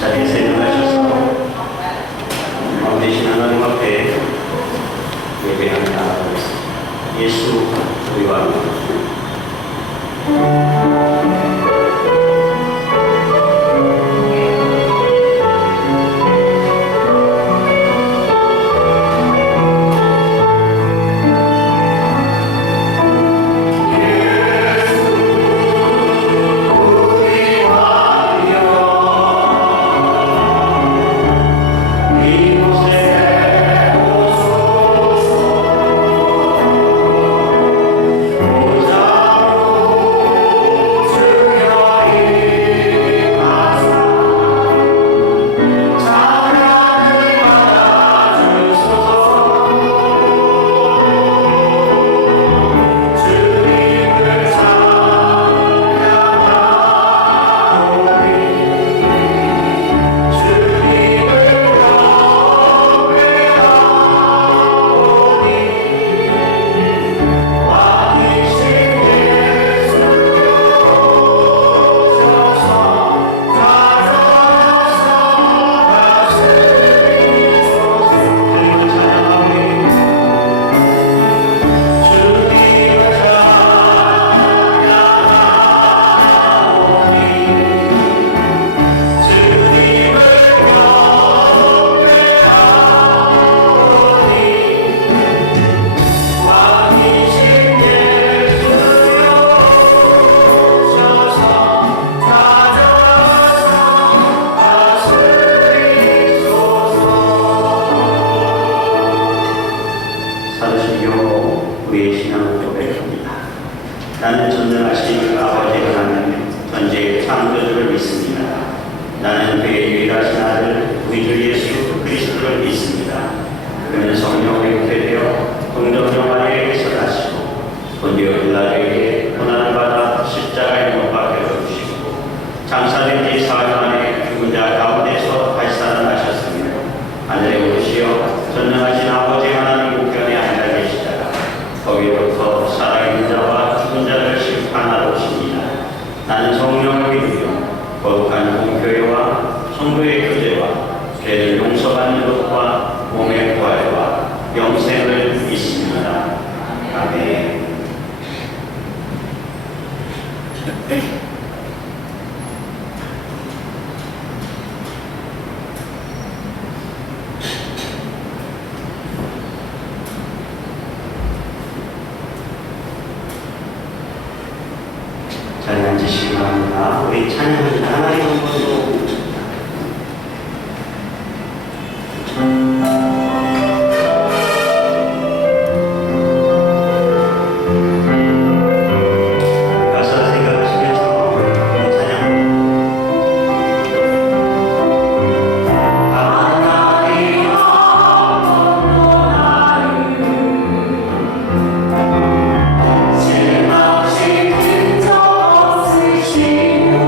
자리에서 일어나셔서 왕되신 하나님 앞에 예배하며 나아가겠습니다. 예수 우리와 함께. 우리의 신앙을 고백합니다. 나는 전능하신 아버지 하나님, 전지의 창조주를 믿습니다. 나는 그의 유일하신 아들 우리 주 예수 그리스도를 믿습니다. 그는 성령으로 잉태되어 동정녀 마리아에게서 나시고 본디오 빌라도에게 고난을 받아 십자가에 못 박혀 죽으시고 장사된 지 사흘 만에 죽은 자 가운데서 다시 살아나셨으며 하늘에 오르시어 전능하신 아버지 하나님 우편에 앉아 계시다가 거기로부터 살아있는 자와 죽은 자를 심판하러 오십니다. 나는 성령을 믿으며 거룩한 공교회와 성도의 교제와 죄를 용서받는 것과 몸의 부활과 영생을 믿습니다. 아멘. 자리 앉으시기 바랍니다. 우리 찬양을 하나님 한 번 더. 가사를 생각하시면서 우리 찬양합니다. 하나님 한 번도 나를 실망시킨 적 없으시오.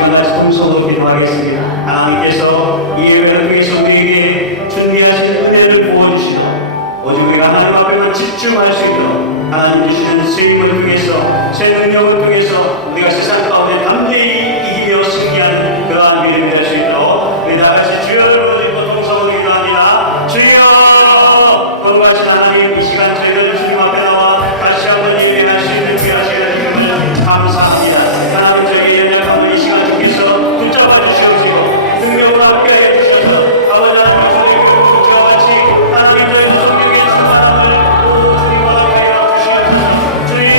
시간 같이 통성으로 기도하겠습니다. 하나님께서 이 예배를 통해서 우리에게 준비하신 은혜를 부어주시도록 오직 우리가 하나님 앞에만 집중할 수 있도록 하나님 주시는 새 힘을 통해서 새 능력을 통해서 우리가 세상 가운데 담대히 이기며 승리하는 그러한 믿음이 될 수 있도록 우리 다같이 주여를 부르짖고 통성으로 기도합니다. 주여! 거룩하신 하나님, 이 시간 저희들 주님 앞에 나와 다시 한번 예배할 수 있는 귀한 시간 주님을 감사합니다. 하나님, 저희의 연약함을 이 시간 주께서 붙잡아 주시옵시고 능력으로 함께하여 주셔서 아버지 하나님, 초대교회 공동체와 같이 하나님 저희도 성령의 충만함을 주님 허락하여 주시옵소서. 주님,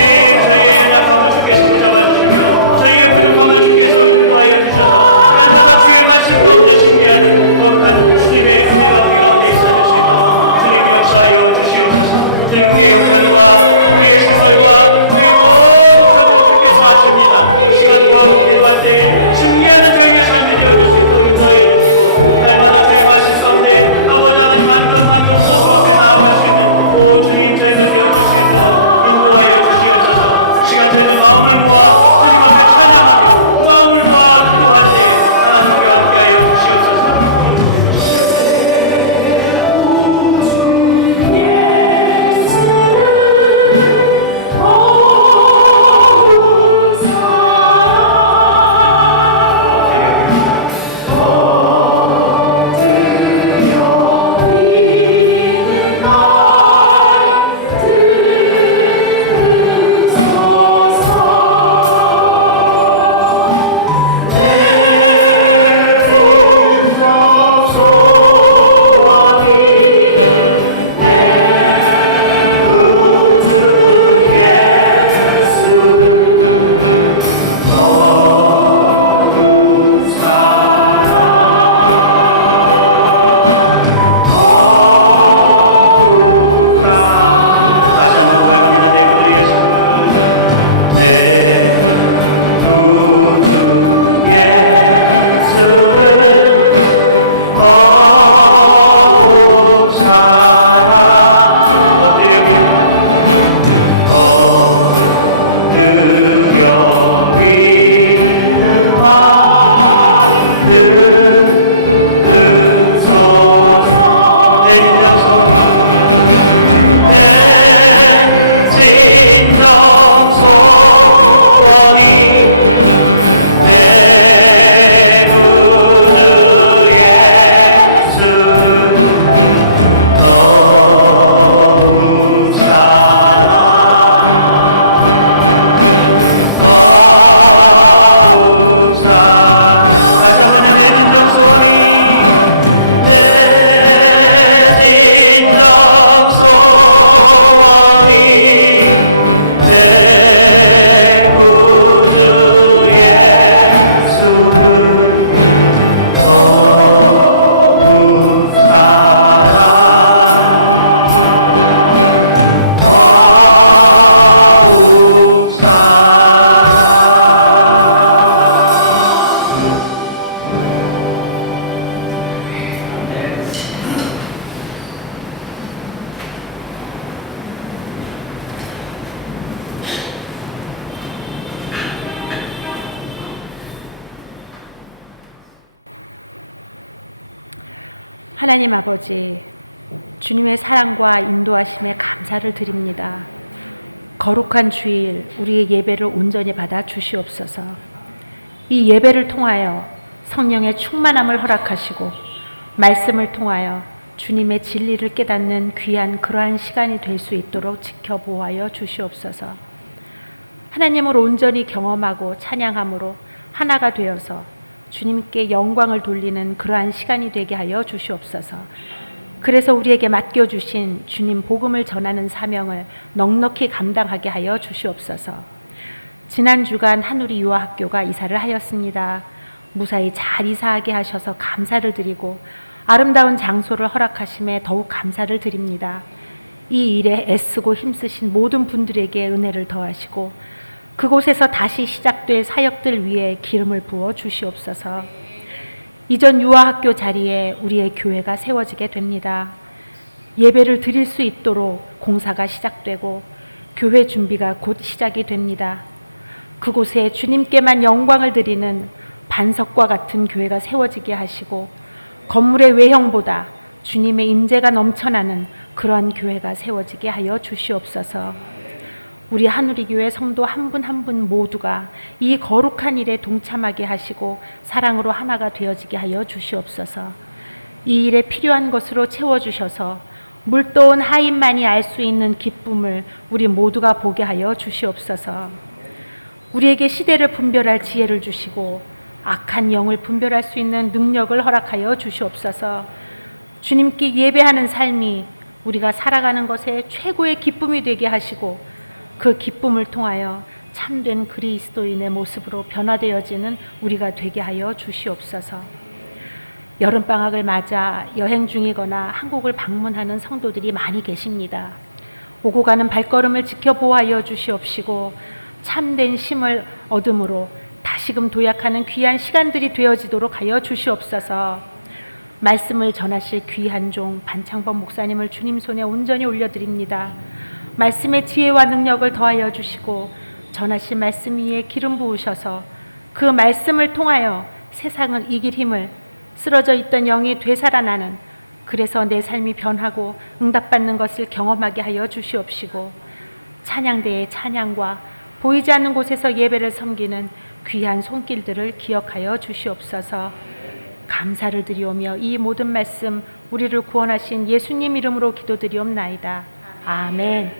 저희의 연약함을 주께서 붙잡아 주시며 저희의 부족함을 주께서 인도하여 주셔서 날마다 주의 말씀 가운데 신비하는 거룩한 주님의 은혜가 우리 가운데 있어질 수 있도록 주님 역사하여 주시옵소서. 주님, 우리의 형편과 우리의 생활과 우리의 모든 것들을 주께서 아십니다. 이 시간 구하고 기도할 때에 승리하는 저희의 삶이 되어줄 수 있도록 인도하여 주시고 날마다 주의 말씀 가운데 아버지 하나님 한 걸음 한 걸음 더 주 앞에 나아갈 수 있는 오 주님 저희들 되어줄 수 있도록 인도하여 주시옵소서. 이 시간 저희들 마음을 모아 주님 앞에 찬양하며 마음을 모아 기도할 때 하나님 우리와 함께하여 주시옵소서. 다시 한번 내 진정 소원이 내 진정 소원이 내 구주 예수를 더욱 사랑 더욱 사랑. 하나님 아버지, 주님의 사랑과 인도하심에 감사를 드립니다. 거룩한 주일 우리의 예배를 온전히 받아 주시옵소서. 이 예배를 통하여 성령의 충만함을 허락하시고 말씀을 통하여 주님의 진리를 깨닫는 귀한 그러한 시간이 될 수 있도록 지켜보아여 주시옵소서. 하나님을 온전히 경험하고 찬양함으로 하나가 되어서 주님께 영광을 돌리는 그러한 시간이 되게 하여 주시옵소서. 그래서 우리에게 맡겨주신 주님 복음을 전하는 사명을 넉넉히 감당하게 하여 주시옵소서. 지난 주간 한우리 유아학교가 이사를 하였습니다. 무사히 잘 이사하게 하셔서 감사를 드리고 아름다운 장소를 허락하심에 더욱 감사를 드립니다. 이 일에 애쓰고 힘쓰신 모든 분들에게 은혜를 더하시고 그곳에서 다시 시작될 사역들 위에 기름을 부어 주시옵소서. 이전 유아학교 자리에 우리의 교회가 세워지게 됩니다. 예배를 드릴 수 있도록 공사가 시작되고 교회 준비가 곧 시작이 됩니다. 그곳에 주님께만 영광을 드리는 반석과 같은 교회가 세워지게 하시고 건물의 외형보다 주님의 임재가 넘쳐나는 그러한 교회가 세워지게 하여 주시옵소서. 우리 한우리교회 성도 한 분 한 분 모두가 이 거룩한 일에 동참하게 하시고 사랑으로 하나가 되어지게 하여 주시옵소서. 이 일에 필요한 것으로 채워주셔서 물떠온 하인만이 알 수 있는 기쁨을 우리 모두가 보게 하여 주시옵소서. 우리에게 시대를 분별할 지혜를 주시고 악한 영을 분별할 수 있는 능력을 허락하여 주시옵소서. 주님께 예배하는 삶이 우리가 살아가는 것에 최고의 기쁨이 되게 하시고 그 기쁨을 통하여 참된 그리스도인의 모습으로 변화되어지는 우리가 되게 하여 주시옵소서. 여름방학을 맞아 여행 중이거나 한국을 방문하는 성도들이 많이 계십니다. 오고 가는 발걸음을 지켜보아여 주시옵시고 참된 힘을 얻음으로 다시금 도약하는 귀한 시간들이 되어지도록 하여 주시옵소서. 말씀을 전하실 귀한 종 반창범 목사님을 주님 손에 온전히 올려드립니다. 말씀의 지혜와 능력을 더하여 주시고 전하실 말씀 위에 기름 부으셔서 그 말씀을 통하여 세상을 이길 힘을, 쓰러져 있던 영이 되살아나는, 그래서 내 삶이 변하고 응답받는 것을 경험하게 하여 주시옵시고 찬양대의 찬양과 보이지 않는 곳에서 예배를 섬기는 귀한 손길들을 기억하여 주시옵소서. 감사를 드리오며 이 모든 말씀 우리를 구원하신 예수님 이름으로 기도드리옵나이다. 아멘.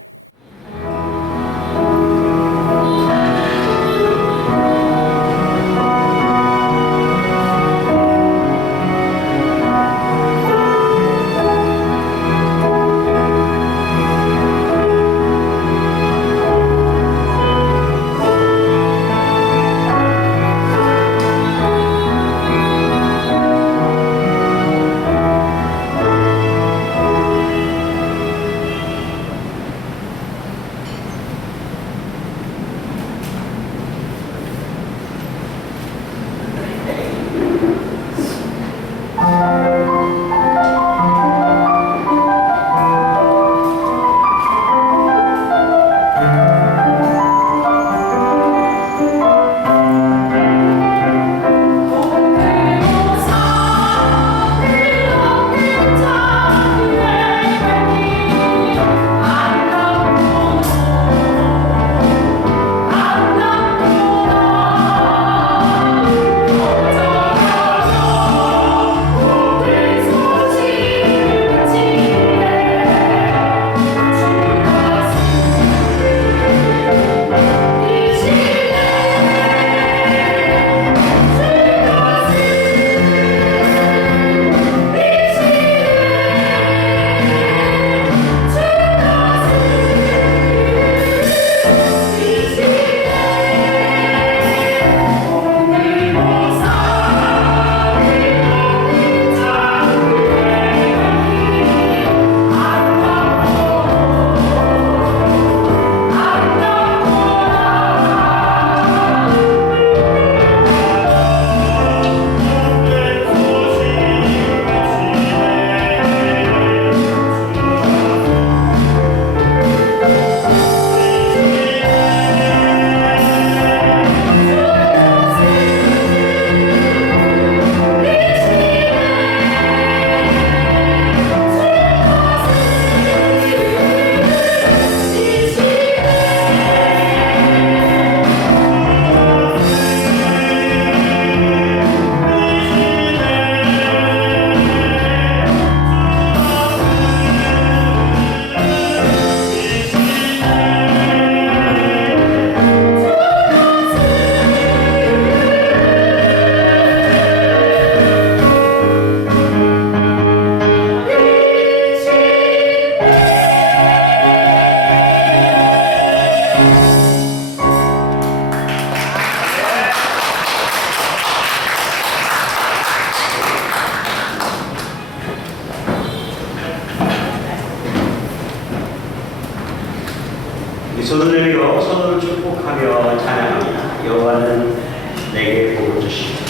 손을 내밀어 서로를 축복하며 찬양합니다. 여호와는 내게 복을 주시고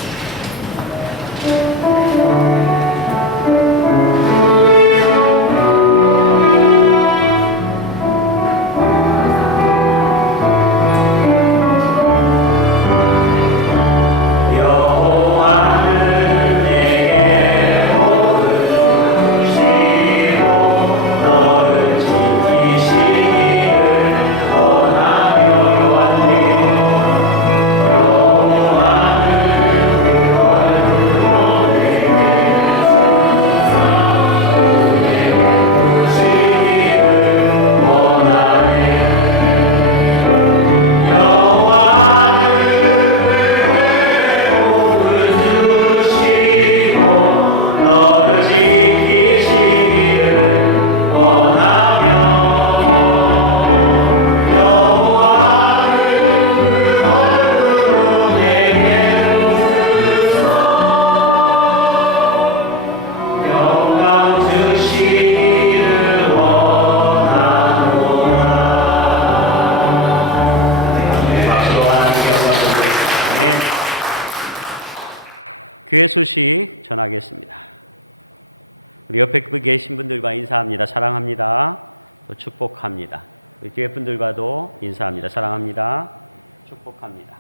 여호와 교회 소식 전하겠습니다. 우리 옆에 계신 분들과 인사합니다. 사랑합니다. 또 축복합니다. 우리 뒤에 분들과도 인사합니다. 사랑합니다. 축복합니다.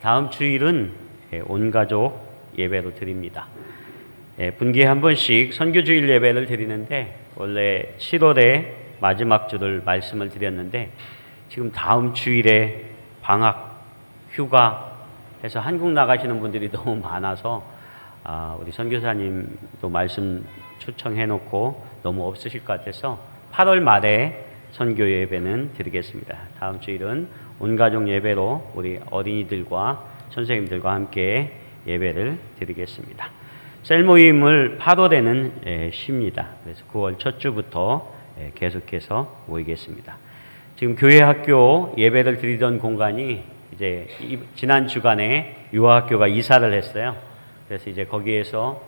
다음 주일은 온 가족 예배로 드립니다. 분기에 한 번씩 선교주일 예배를 드리는데 원래 7월에 마지막 주를 말씀을 드렸는데 지금 다음 주일에 방학, 휴가 해서 한국 나가시는 분들이 너무 많아서 우리 선교사님도 말씀 초청해놓고 너무 없으실 것 같아서 8월 말에 선교 예배는 드리겠습니다. 다음 주일은 온가족 예배로 우리 어린이들과 선생님들과 함께 예배를 드리겠습니다. 셀 모임을 8월에는 쉽니다. 그래서 9월 첫 주부터 계속해서 모이겠습니다. 지금 교회 학교 예배를 드리던 공간이 이제 지난 주간에 유아학교가 이사를 했어요. 그래서 이제 거기에서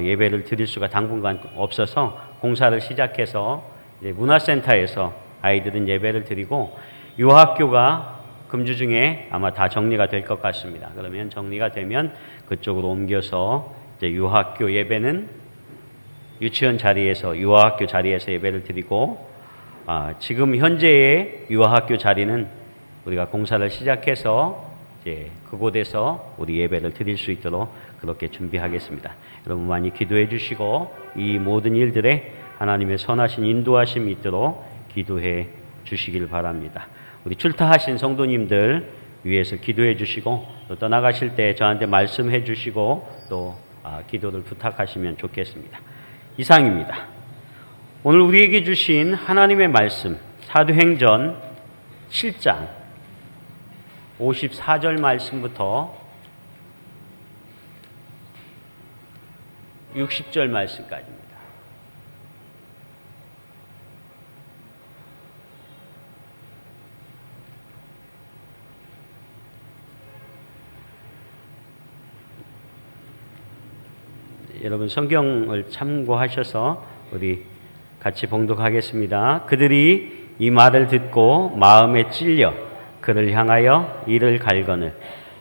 예배를 드릴 수가 당분간 없어서 공사를 시작해서 이제 문화센터에서 아이들은 예배를 드리고 유아학교가 금주 중에 아마 다 정리가 될 것 같습니다. 그러면 정리가 되면 그쪽으로 옮겨서 이제 유아학교 예배는 유치원 자리에서 유아학교 자리에서 예배를 드리고 지금 현재의 유아학교 자리는 우리가 공사를 시작해서 이제 그곳에서 우리 예배를 드릴 수 있도록 그렇게 준비하겠습니다. 여러분 많이 기도해 주시고 이 모든 일들에 하나님의 선하신 인도하심이 있도록 기도해 주시길 바랍니다. 우리 출타하신 성도님들 위해서 기도해 주시고 또 떠나가실 때 저한테 말씀해 주시고 또 기도를 부탁하시면 좋겠습니다. 이상입니다. 오늘 우리에게 주신 하나님의 말씀 사도행전 7장 54절 말씀부터 60절 말씀까지입니다. 여러분 성경을 참고하셔서 우리 같이 봉독하겠습니다. 그들이 이 말을 듣고 마음에 찔려 그를 향하여 이를 갈거늘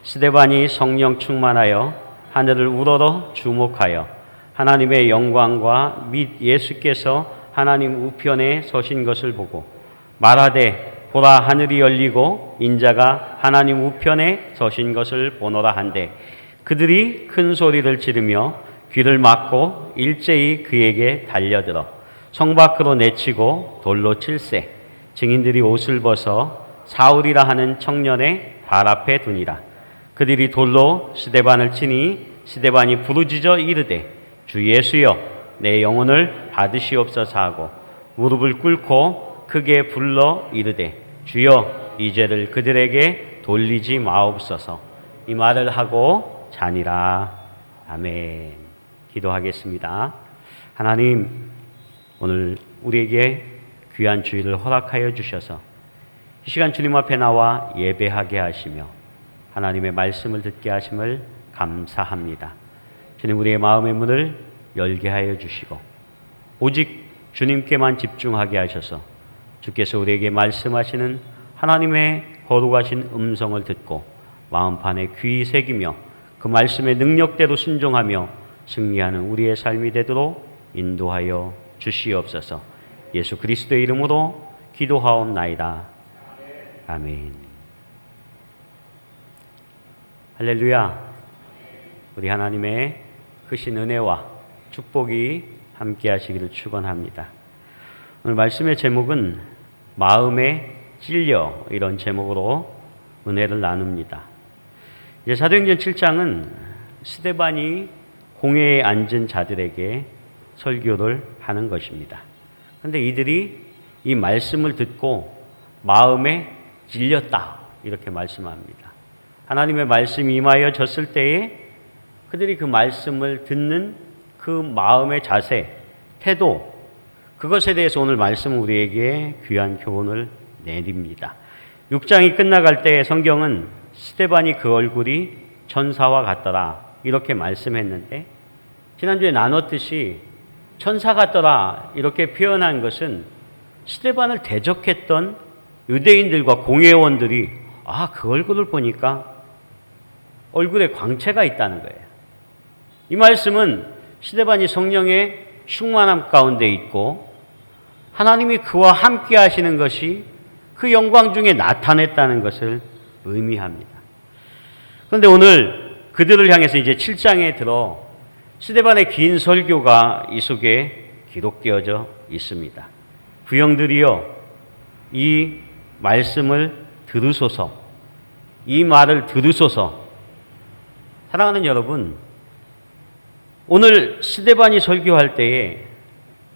스데반이 성령 충만하여 하늘을 우러러 주목하여 하나님의 영광과 및 예수께서 하나님 우편에 서신 것을 보고 말하되 보라 하늘이 열리고 인자가 하나님 우편에 서신 것을 보노라 한데 그들이 큰 소리를 지르며 귀를 막고 일제히 그에게 달려들어 성 밖으로 내치고 돌로 칠세 증인들이 옷을 벗어 사울이라 하는 청년의 발 앞에 두니라. 그들이 돌로 스데반을 치니 스데반이 부르짖어 이르되 주 예수여 내 영혼을 받으시옵소서 하고 무릎을 꿇고 크게 불러 이르되 주여 이 죄를 그들에게 돌리지 마옵소서. 이 말을 하고 자니라. 아멘. 기도하겠습니다. 하나님 오늘 우리에게 귀한 주일을 허락하여 주셔서 이 시간 주님 앞에 나와 예배하게 하시며 하나님의 말씀을 듣게 하심을 감사합니다. 주님 우리의 마음의 문을 열게 하여 주시고 오직 주님께만 집중하게 하셔서 주께서 우리에게 말씀하시는 하나님의 거룩하신 음성을 듣고 마음판에 귀 새기며 그 말씀의 능력대로 순종하며 승리하는 우리의 삶이 되도록 인도하여 주시옵소서. 예수 그리스도의 이름으로 기도하옵나이다. 아멘. 할렐루야. 우리 하나님의 크신 은혜와 축복이 함께 하시기를 축원합니다. 오늘 말씀의 제목은 마음에 찔려 이런 제목으로 은혜를 나눕니다. 이제 사도행전 7장은 스데반이 공회에 앉은 자들에게 설교를 하는 것입니다. 그런데 이들이 이 말씀을 듣고 마음에 찔렸다 이렇게 말씀합니다. 하나님의 말씀이 임하여 졌을 때에 그들이 그 말씀을 듣는 그 마음의 자세, 태도 그것에 대해서 오늘 말씀은 우리에게 귀한 교훈을 내립니다. 6장이 끝나갈 때 성경은 스데반이 그 얼굴이 천사와 같더라 이렇게 말씀했는데 지난주에 나눴듯이 천사 같더라 이렇게 표현한 것은 스데반을 대적했던 유대인들과 공회원들이 그 얼굴을 보니까 얼굴에 광채가 있다는 거예요. 이 말씀은 스데반이 성령의 충만함 가운데 있고 하나님이 그와 함께 하시는 것이 그 영광 중에 나타냈다는 것을 의미합니다. 그런데 오늘 그들을 향해서 이제 7장에 들어 스데반의 긴 설교가 이 속에 기록되어져 있습니다. 부형들이여 이 말씀을 들으소서, 이 말을 들으소서. 사랑하는 여러분, 오늘 스데반이 설교할 때에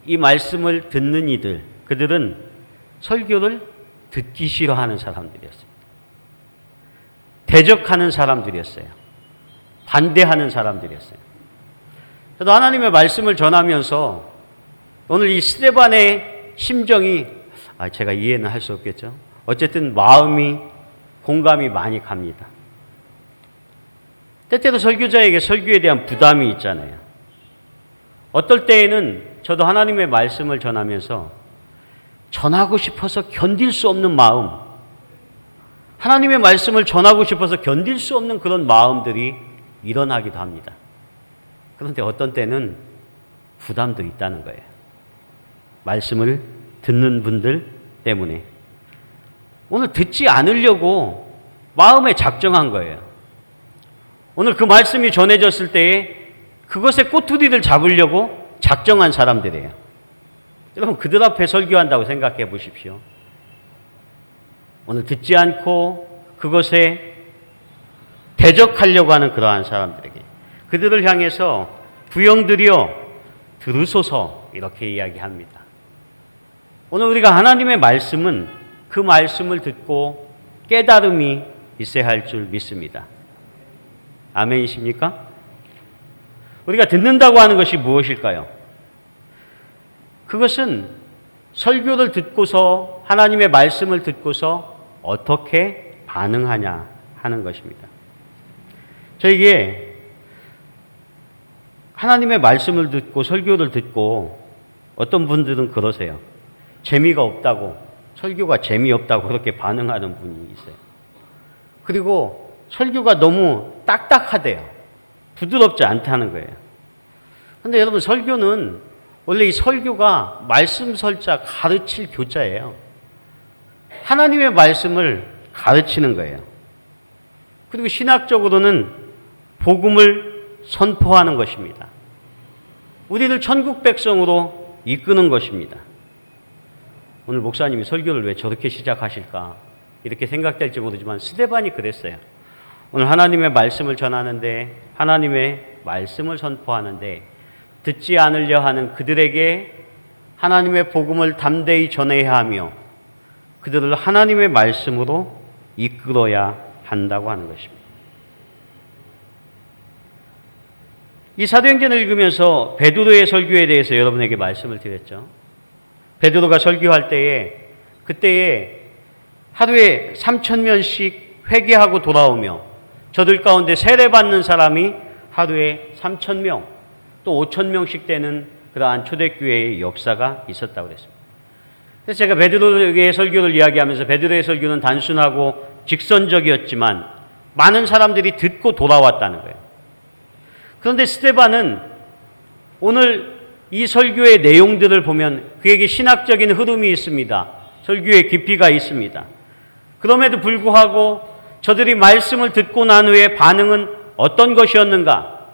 이 말씀을 듣는 이들, 그들은 설교를 듣기 싫어하는 사람들이었습니다. 대적하는 사람들이었어요. 반대하는 사람들이었어요. 저도 하나님의 말씀을 전하면서 오늘 이 스데반의 심정이 제가 이해는 할 수 없겠죠. 어쨌든 마음이 공감이 많이 갑니다. 때때로 설교자에게 설교에 대한 부담이 있잖아요. 어떨 때에는 저도 하나님의 말씀을 전하면서 전하고 싶어서 견딜 수 없는 마음, 하나님의 말씀을 전하고 싶어서 견딜 수 없는 그런 마음들이 일어나기도 합니다. 그런데 어떤 때는 부담도 있다는 거예요. 말씀을 듣는 분들 때문에. 오늘 듣지 않으려고 마음에 작정한 거예요. 오늘 그 말씀이 전해졌을 때에 그것의 꼬투리를 잡으려고 작정한 사람들이에요. 여러분, 그들 앞에 설교한다고 생각해 보십시오. 오늘 듣지 않고 그것에 대적하려고 하는 그러한 사람들에게, 그들을 향해서 부형들이여 들으소서 이렇게 이야기합니다. 오늘 우리가 하나님의 말씀은 그 말씀을 듣고 깨달음이 있어야 할 줄 믿습니다. 아멘이십니까? 우리가 듣는다고 하는 것이 무엇일까요? 그것은 설교를 듣고서, 하나님의 말씀을 듣고서 어떻게 반응하냐 하는 것입니다. 저에게 하나님의 말씀을 듣고 설교를 듣고 어떤 분들은 그러세요. 재미가 없다고, 설교가 재미없다고 그렇게 반응하는 분이 있어요. 그리고 설교가 너무 딱딱하대요. 부드럽지 않다는 거예요. 그런데 여러분, 설교는 원래 이 설교가 말씀 설자, 가르칠 교자예요. 하나님의 말씀을 가르치는 거예요. 그리고 신학적으로는 복음을 선포하는 것입니다. 우리를 천국 백성으로 이끄는 것입니다. 오늘 목사님이 설교를 왜 저렇게 시작하실까 이렇게 생각될지 모르지만 스데반이 그랬어요. 오늘 하나님의 말씀을 전하는데, 하나님의 말씀을 선포하는데 듣지 않으려 하는 그들에게 하나님의 복음을 담대히 전해야 하며 그들을 하나님의 말씀으로 이끌어야 한다고 하는 것입니다. 이 사도행전을 읽으면서 베드로의 설교에 대해서 여러분에게 말씀을 드렸죠. 베드로가 설교할 때에, 그때에 하루에 3,000명씩 회개하고 돌아오며 저들 가운데 세례받는 사람이 하루에 3,000명, 또 5,000명씩 되는 그러한 초대교회의 역사가 있었다고 그랬습니다. 그래서 제가 베드로의 설교를 이야기하면서 베드로의 설교는 단순하고 직선적이었지만 많은 사람들이 듣고 돌아왔다는 거예요. 그런데 스데반은 오늘 이 설교의 내용들을 보면 그에게 신학적인 흐름이 있습니다. 설교의 깊이가 있습니다. 그럼에도 불구하고 저들이 말씀을 듣고 난 후에 반응은 어떤 것이었는가?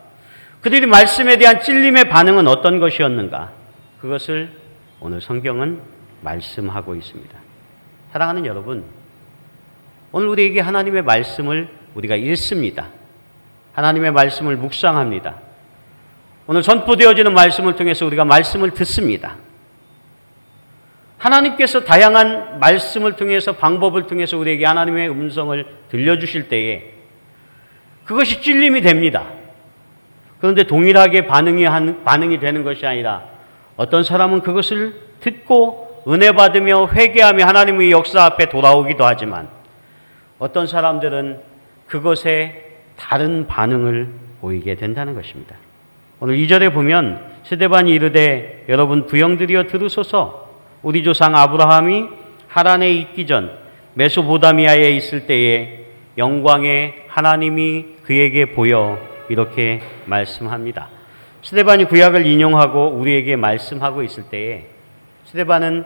그들이 말씀에 대한 찔림의 반응은 어떤 것이었는가? 그것을 오늘 성경은 말씀하고 있습니다. 사랑하는 여러분, 오늘 우리에게 하나님의 말씀을 우리가 읽습니다. 하나님의 말씀을 묵상합니다. 오늘 선포되어지는 말씀을 통해서 우리가 말씀을 듣습니다. 하나님께서 다양한 말씀을 통해서, 방법을 통해서 우리에게 하나님의 음성을 들려주실 때에 그것이 찔림이 됩니다. 그런데 동일하게 반응이 되는 것이 아니라 어떤 사람은 그것을 듣고 은혜 받으며 회개하며 하나님의 역사 앞에 돌아오기도 하지만 어떤 사람들은 그것에 다른 반응을 보이게 된다는 것입니다. 오늘 2절에 보면 스데반이 이르되 여러분 부형들이여 들으소서. 우리 조상 아브라함이 하란에 있기 전 메소보다미아에 있을 때에 영광의 하나님이 그에게 보여 이렇게 말씀합니다. 스데반이 구약을 인용하고 우리에게 말씀하고 있을 때에 스데반은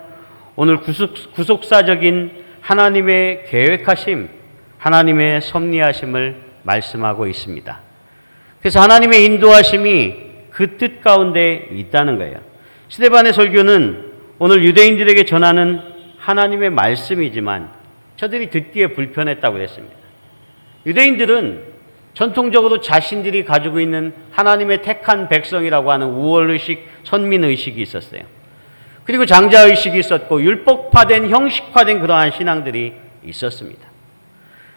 오늘 구속사적인 하나님의 계획하심, 하나님의 섭리하심을 말씀하고 있습니다. 그래서 하나님의 인도하심이 그 뜻 가운데 있다는 거예요. 스데반의 설교는 오늘 유대인들에게 전하는 하나님의 말씀이지만 저들이 듣기에 불편했다고 그랬습니다. 유대인들은 전통적으로 자신들이 가지고 있는 하나님의 택한 백성이라고 하는 우월의식, 선민의식이 있었어요. 그리고 장자의식이 있었고 율법화된, 형식화된 그러한 신앙들이 있었습니다.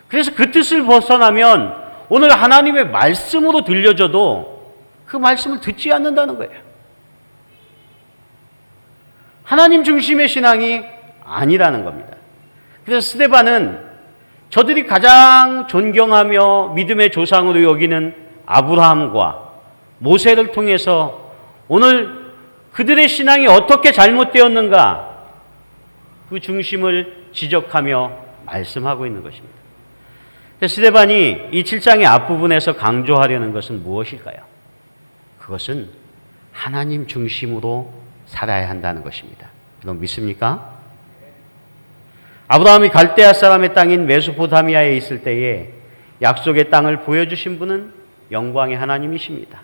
그래서 그 뜻을 벗어나면 오늘 하나님의 말씀으로 들려줘도 그 말씀을 듣지 않는다는 거예요. 하나님 중심의 신앙이 아니라는 겁니다. 그래서 스데반은 저들이 가장 존경하며 믿음의 조상으로 여기는 아브라함과 모세를 통해서 오늘 그들의 신앙이 어떻게 잘못되었는가 그 중심을 지적하며 말씀하고 있는 것입니다. 스데반이 이 7장의 앞부분에서 강조하려는 것은 무엇일까요? 그것은 하나님 중심으로 살아야 한다는 것입니다. 여러분 믿습니까? 아브라함이 갈대아 사람의 땅인 메소포타미아에 있을 때에 약속의 땅을 보여주신 분은 영광의 하나님이십니다.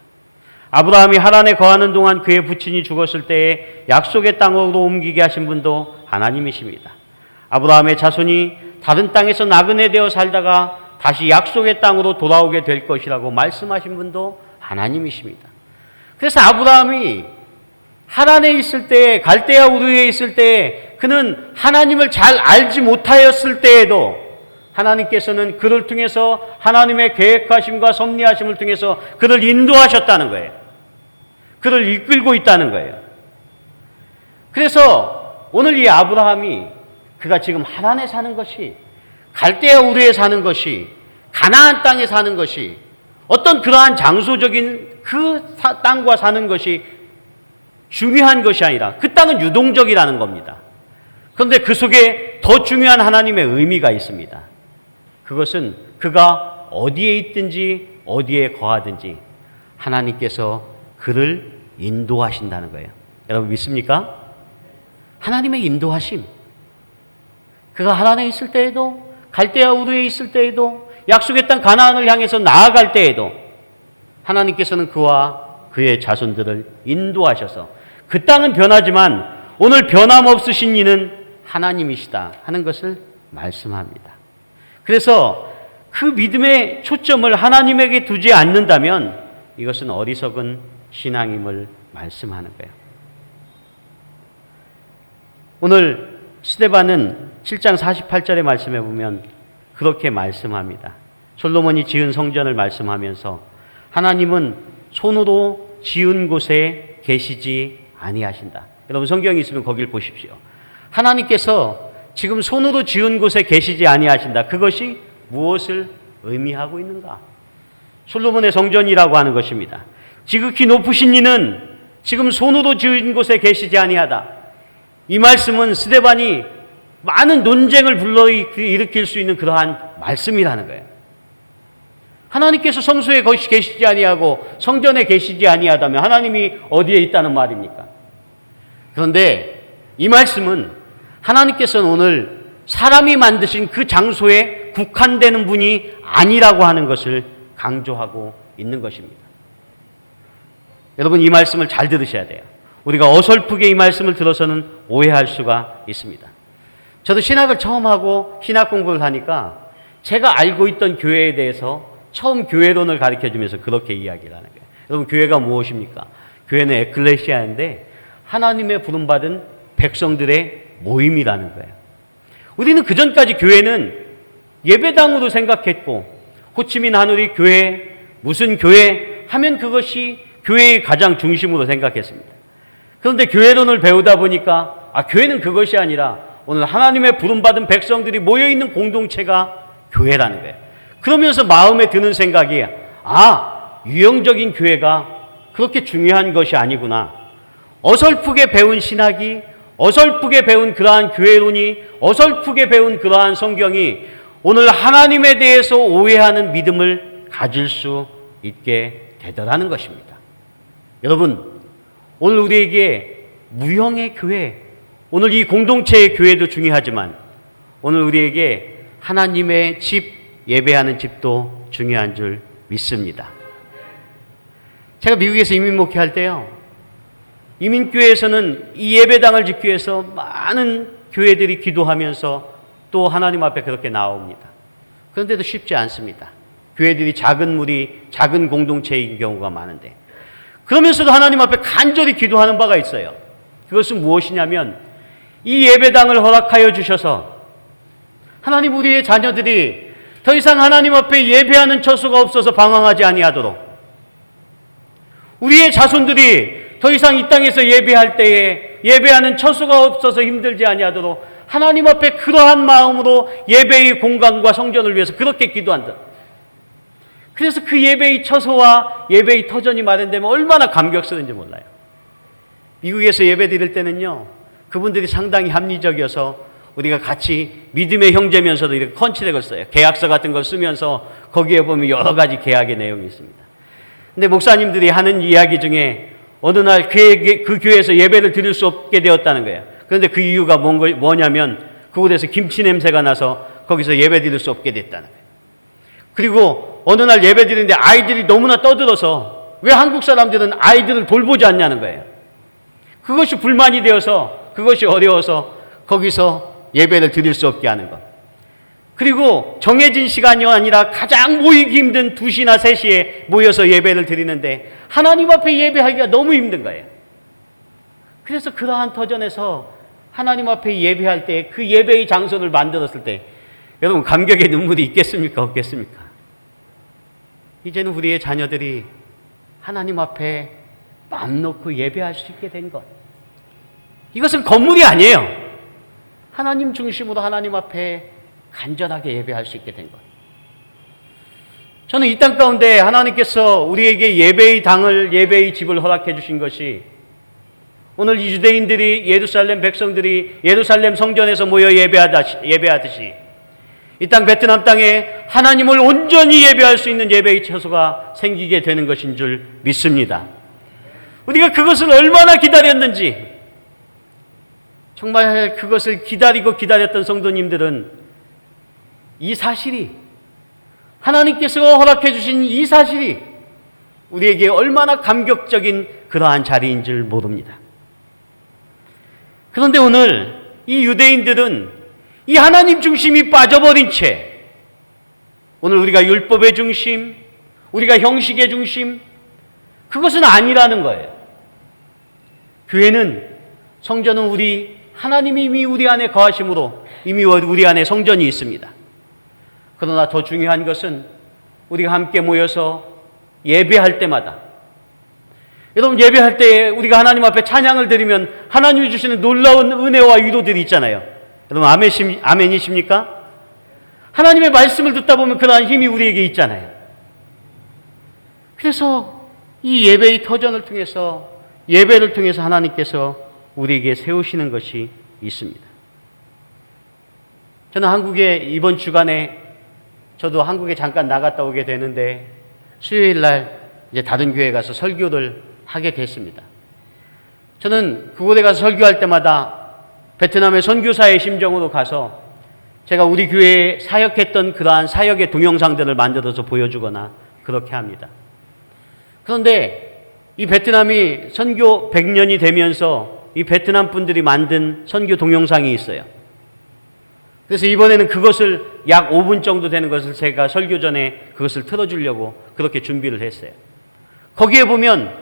아브라함이 하란에 거하는 동안 그의 부친이 죽었을 때에 약속의 땅으로 옮기게 하신 분도 하나님이십니다. 아브라함의 자손이 다른 땅에서 나그네 되어 살다가 다시 약속의 땅으로 돌아오게 될 것이라고 말씀하신 분도 하나님이십니다. 그래서 아브라함이 하란에 있을 때에, 갈대아 우르에 있을 때에 그는 하나님을 잘 알지 못하였을 때에도 하나님께서는 그를 통해서 하나님의 계획하심과 섭리하심을 통해서 그를 인도하셨다는 거예요. 그를 이끌고 있다는 거예요. 그래서 오늘 이 아브라함이 그가 지금 하란에 사는 것이, 갈대아 우르에 사는 것이, 가나안 땅에 사는 것이, 어떤 그러한 장소적인 그 땅과 사는 것이 중요한 것이 아니라 그 땅은 유동적이라는 겁니다. 그런데 그 속에 더 중요한 하나님의 의미가 있습니다. 그것은 그가 어디에 있든지 어디에 거하든지 하나님께서 그를 인도하신다는 거예요. 여러분 믿습니까? 하나님의 인도하심. 그가 하란에 있을 때에도, 갈대아 우르에 있을 때에도, 약속의 땅 가나안을 향해서 나아갈 때에도 하나님께서는 그와 그의 자손들을 인도하셔서 그 땅은 변하지만 오늘 변함없으신 이는 하나님이시다 하는 것을 말씀합니다. 그래서 그 믿음의 초점을 하나님에게 두지 않는다면 이것은 어리석은 신앙임을 말씀하는 거예요. 오늘 스데반은 7장 48절의 말씀에 보면 그렇게 말씀합니다. 솔로몬이 지은 성전을 말씀하면서 하나님은 손으로 지은 곳에 계시지 아니하신다. 여러분 성경이 있으면 거길 보십시오. 하나님께서 지금 손으로 지은 곳에 계시지 아니하신다. 그것이 무엇을 의미하고 있는가? 솔로몬의 성전이라고 하는 것입니다. 지극히 높으신 이는 지금 손으로 지은 곳에 계시지 아니하다. 이 말씀은 스데반이 많은 논쟁을 불러일으킬 수 있는 그러한 말씀이라는 거예요. 하나님께서 성소에 계시지 아니하고 성전에 계시지 아니하다면 하나님이 어디에 있다는 말입니까? 그런데 이 말씀은 하나님께서는 오늘 사람이 만드신 그 장소에 국한되는 분이 아니라고 하는 것을 강조하고 있는 것입니다. 여러분 이 말씀을 잘 들으셔야 돼요. 우리가 어설프게 이 말씀을 들어서는 오해할 수가 있습니다. 저도 신학을 처음 하고 신학 공부를 하니까 제가 알고 있던 교회에 대해서 처음 교회론을 가르쳐주면서 그렇게 이야기를 하는 거예요. 여러분 교회가 무엇입니까? 교회는 에클레시아인데 하나님의 부름받은 백성들의 모임이라는 거예요. 우리는 그전까지 교회는 예배당으로 생각했고 호치민 하늘이 교회, 무슨 교회 하면 그것이 교회의 가장 중심으로 생각했습니다. 그런데 교회론을 배우다 보니까 교회는 그것이 아니라 오늘 하나님의 부름받은 백성들이 모여있는 공동체가 교회라는 거예요. 그러면서 마음에 드는 생각이 유형적인 교회가 그렇게 중요한 것이 아니구나. 어설프게 배운 신학이, 어설프게 배운 그러한 교회론이, 어설프게 배운 그러한 성경이 오늘 하나님에 대해서 오해하는 믿음을 가질 수 있게 되더라는 것입니다. 여러분, 오늘 우리에게 무형의 교회, 오늘 이 공동체의 교회도 중요하지만 오늘 우리에게 하나님의 집, 예배하는 집도 중요한 줄 믿습니다. 제가 미국에서 이민 목회할 때요, 이민교회에서는 이 예배당을 짓기 위해서 많은 교회들이 기도하면서 또 하나님 앞에 그렇게 나옵니다. 그런데도 쉽지 않습니다. 교회들이 작은 무리, 작은 공동체인 경우가 많은데, 그러면서도 하나님 앞에 간절히 기도하는 바가 있어요. 그것은 무엇이냐면, 이 예배당을 허락하여 주셔서 하나님, 우리의 자녀들이 더 이상 하나님 앞에 예배하는 처소가 없어서 방황하지 아니하도록, 우리의 자손들이 더 이상 이 땅에서 예배할 때에 예배하는 처소가 없어서 힘들지 아니하도록 하나님 앞에 그러한 마음으로 예배의 공간과 성전을 위해서 그렇게 기도한다. 그래서 그 예배의 처소와 예배의 터전이 마련되면 얼마나 감격스러운지 몰라요. 미국에서 예배 드릴 때는요, 그분들이 상당히 합리적이어서 우리가 같이 믿음의 형제면서도 이렇게 컨트랙을 써요. 계약서 같은 걸 쓰면서 거기에 보면 여러 가지 계약의 내용이 있습니다. 근데 목사님들이 하는 이야기 중에 어느 날 그 교회에서 예배를 드릴 수 없게 되었다는 거예요. 그런데 그 이유가 뭐냐면 그곳에서 김치 냄새가 나서 거기서 예배 드릴 수 없게 됐다는 거예요. 그리고 어느 날 예배 드리는데 아이들이 너무나 떠들어서 왜 한국 사람들은 아이들을 돌보지 않냐는 거예요. 그것이 불만이 되어서, 그것이 어려워서 거기서 예배를 드릴 수 없게 하는 것. 그리고 정해진 시간이 아니라 가장 모이기 힘든 2시나 3시에 모여서 예배를 드리는데 하나님 앞에 예배하기가 너무 힘든 거예요. 그래서 그러한 터전에서 하나님 앞에 예배할 때, 그 예배의 장소를 만들었을 때 여러분, 감격의 눈물이 있겠습니까? 없겠습니까? 이제는 우리의 자녀들이 하나님 앞에 마음 놓고 예배할 수 있게 된 것, 이것은 건물이 아니에요. 하나님 중심으로 하나님 앞에 간절하게 예배할 수 있게 된 것. 저는 이 땅 가운데 하나님께서 우리에게 예배의 당을, 예배의 집을 허락해 주신 것이, 오늘 이 유대인들이, 예루살렘 백성들이 예루살렘 성전에서 모여 예배하듯이 이 땅 베트남 땅에 하나님을 온전히 예배할 수 있는 예배의 처소가 생기게 되는 것인 줄 믿습니다. 우리가 그것을 얼마나 기다렸는지, 정말 그것을 기다렸던 성도님들은 이 사실이, 하나님께서 허락해 주신 이 사실이 우리에게 얼마나 감격적인 그러한 자리인 줄 모릅니다. 그런데 오늘 이 유대인들은 이 하나님 중심이 빠져버린 채, 오늘 우리가 율법의 중심, 우리가 형식의 중심, 그것은 아니라는 거예요. 교회는, 성전은 하나님이 이미 우리 안에 거하심으로 이미 우리 안에 성전이 있습니다. 그러나 더 중요한 것은 우리가 함께 모여서 예배할 때마다, 여러분, 예배할 때 우리가 하나님 앞에 찬양을 드리면 하나님이 주시는 놀라운 은혜와 위로들이 있잖아요. 여러분, 아멘이십니까? 하나님의 말씀을 듣다 보면 그러한 힘이 우리에게 있잖아요. 그래서 이 예배의 터전을 통해서, 예배를 통해서 하나님께서 우리에게 세우시는 것이 있습니다. 저는 한국에 이번 주간에, 저도 한국에 잠깐 나갔다 오게 되는데 수요일 날 이제 다른 교회에 가서 설교를 하게 됐습니다. 저는 그곳에 가서 설교할 때마다 베트남의 선교사의 심정으로 가서 제가 우리 교회에 사역했던 그러한 사역의 동영상들을 만들어서 보여주거나 그렇게 합니다. 그런데 이 베트남이 선교 100년이 되면서 이 베트남 분들이 만든 선교 동영상이 있어요. 그래서 이번에는 그것을 약 5분 정도 되는 것을 제가 설교 전에 그것을 틀어주려고 그렇게 준비를 했어요. 거기에 보면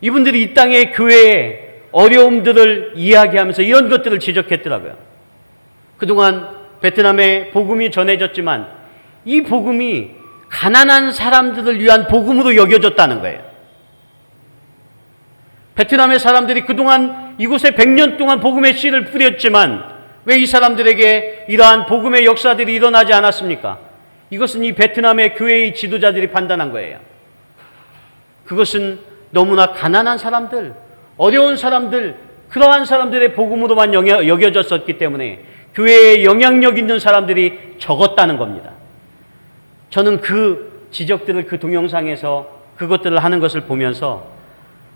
이분들이 이 땅의 교회의 어려움들을 이야기하면서 이런 것들을 지적했더라고요. 그동안 베트남에 복음이 전해졌지만 이 복음이 가난한 사람들을 위한 복음으로 여겨졌다는 거예요. 베트남의 사람들이 그동안 이곳에 100년 동안 복음의 씨를 뿌렸지만 왜 이 사람들에게 이러한 복음의 역사들이 일어나지 않았습니까? 이것은 이 베트남의 교회의 지도자들이 판단한 거예요. 그것은 너무나 가난한 사람들, 어려운 사람들, 그러한 사람들의 복음으로만 여겨졌었기 때문에 교회에 영향력 있는 사람들이 적었다는 겁니다. 저는 그 지적들을 그 동영상에서 그것들을 하는 것을 보면서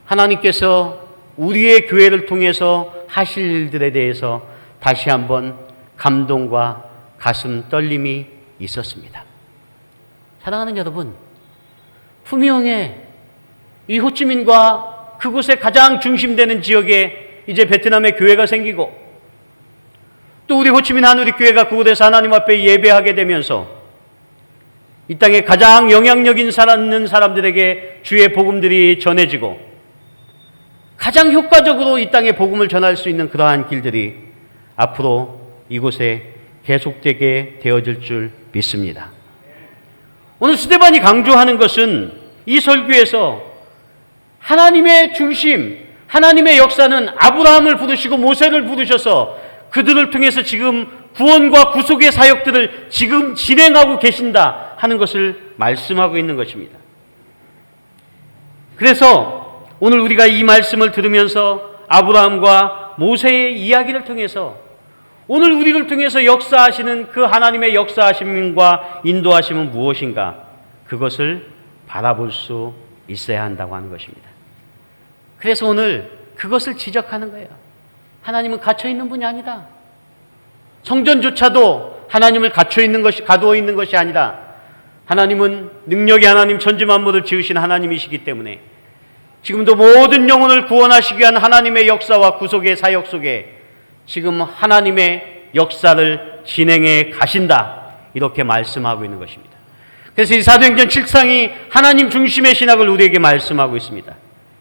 하나님께서 우리의 교회를 통해서 하실 일들에 대해서 다시 한번 감동과 가슴 떨림이 있었습니다. 사랑하는 여러분, 푸미용의 이 호치민과 그곳의 가장 중심되는 지역에 이제 베트남의 교회가 생기고 또 우리 호치민 한우리교회가 그곳에서 하나님 앞에 예배하게 되면서 이 땅에 가장 영향력 있는 사람들에게 주의 복음들이 전해지고 가장 효과적으로 이 땅에 복음을 전할 수 있는 그러한 길들이 앞으로 이곳에 계속되게 되어질 줄 믿습니다. 오늘 스데반이 강조하는 것은 이 설교에서 하나님의 중심, 하나님의 역사는 아브라함을 부르시고 모세를 부르셔서 그들을 통해서 지금 구원과 구속의 사역들을 지금 진행하고 계신다 하는 것을 말씀하고 있는 것입니다. 그래서 오늘 우리가 이 말씀을 들으면서 아브라함과 모세의 이야기를 통해서 오늘 우리를 통해서 역사하시는 그 하나님의 역사하심과 인도하심은 무엇인가, 그것을 바라볼 수 있어야 한다고 하는 것입니다. 그래서 오늘 그것을 지적하는 거예요. 하나님은 갇혀있는 분이 아니다. 성전조차도 하나님을 가두어 있는 것이 아니라 하나님은 능력의 하나님, 천지만물을 지으신 하나님이시기 때문에 지금도 모든 영혼을 구원하시기 위한 하나님의 역사와 구속의 사역 속에 지금 하나님의 역사를 진행해 가신다, 이렇게 말씀하고 있는 것입니다. 그래서 이 사도행전 7장이 하나님 중심의 신학을 우리에게 말씀하고 있습니다.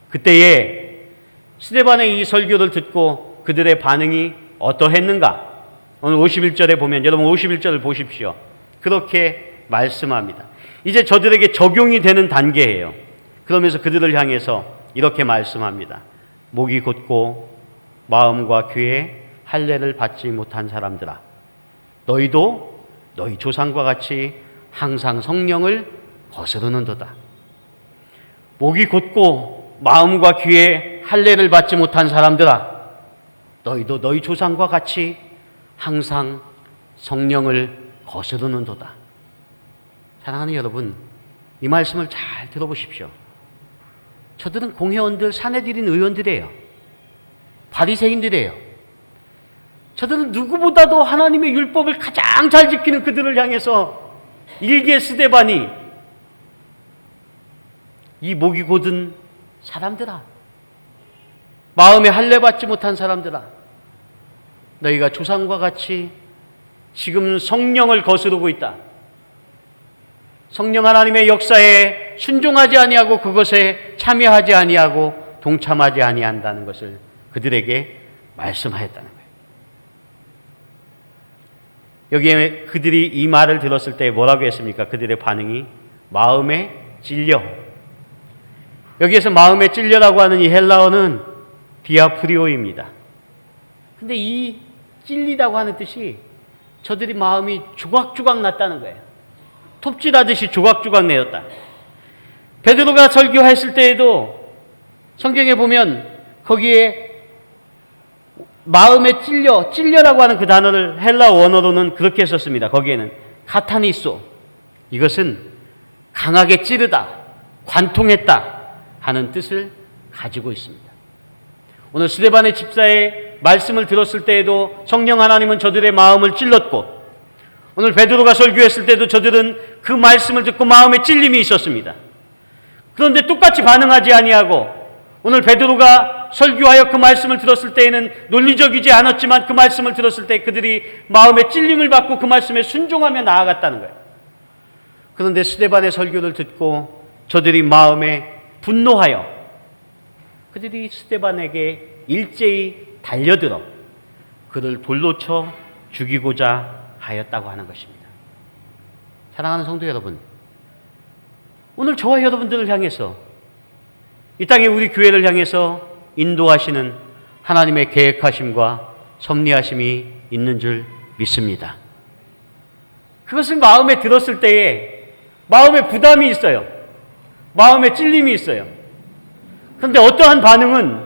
그때에 스데반의 이 설교를 듣고 그들의 반응이 어떠했는가? 오늘 51절에 보면, 여러분 51절을 보십시오. 그렇게 말씀합니다. 이제 저들에게 적용이 되는 단계예요. 그러면서 그들을 향해서 이렇게 말씀합니다. 목이 곧고 마음과 귀에 할례를 받지 못한 사람들아, 너희도 너희 조상과 같이 항상 성령을 거스르는도다. 목이 곧고 마음과 귀에 할례를 받지 못한 사람들아, 너희도 너희 조상과 같이 항상 성령을 거스르는도다. 사랑하는 여러분, 이 말씀을 잘 들어보십시오. 저들은 공회원들, 사내들인 의원들이에요. 바리새인들이에요. 저들은 누구보다도 하나님의 율법을 가장 잘 지키는 그들을 향해서 일개 스데반이 이 목이 곧은 사람들아, 마음에 할례 받지 못한 사람들아, 너희가 조상과 같이 지금 성령을 거스르고 있다. 성령 하나님의 역사에 순종하지 아니하고 그것에 참여하지 아니하고 동참하지 아니한다는 것을 그들에게 말씀하였다는 거예요. 여기에 그들이 이 말을 들었을 때 뭐라고 했습니까? 그들의 반응이 마음에 찔려. 여기에서 마음에 찔려라고 하는 이 헬라어는 디아프리오입니다. 근데 이 찔리다고 하는 뜻이 저들이 마음이 조각조각 났다는 거예요. 톱질하듯이 조각조각 내었다. 베드로가 설교했을 때에도 성경에 보면 거기에 마음에 찔려라고 하는 그 단어를 헬라 원어로는 그렇게 썼습니다. 거기에는 카타니소, 이것은 강하게 찌르다, 관통했다 하는 뜻을 가지고 있습니다. 오늘 스데반의 집사의 말씀을 들었을 때에도 성령 하나님은 저들의 마음을 찔렀고, 오늘 베드로가 설교했을 때도 저들은 그 말씀을 듣고 마음에 찔림이 있었습니다. 그런데 똑같이 반응하지 아니하고 오늘 베드로가 설교하여 그 말씀을 들었을 때에는 논리적이지 않았지만 그 말씀을 들었을 때 그들이 마음에 찔림을 받고 그 말씀에 순종하며 나아갔다는 거예요. 그런데 스데반의 설교를 듣고 저들이 마음에 분노하여 그들이 스데반에게 일제히 달려들어 그를 돌로 쳐 죽이고자 하였다고 하는 것입니다. 사랑하는 성도 여러분, 오늘 저와 여러분들을 향해서, 이 땅에 우리 교회를 향해서 인도하시는 하나님의 계획하심과 섭리하심이 있는 줄 믿습니다. 그것을 마음에 들었을 때에 마음에 부담이 있어요. 마음에 찔림이 있어요. 그런데 어떠한 반응은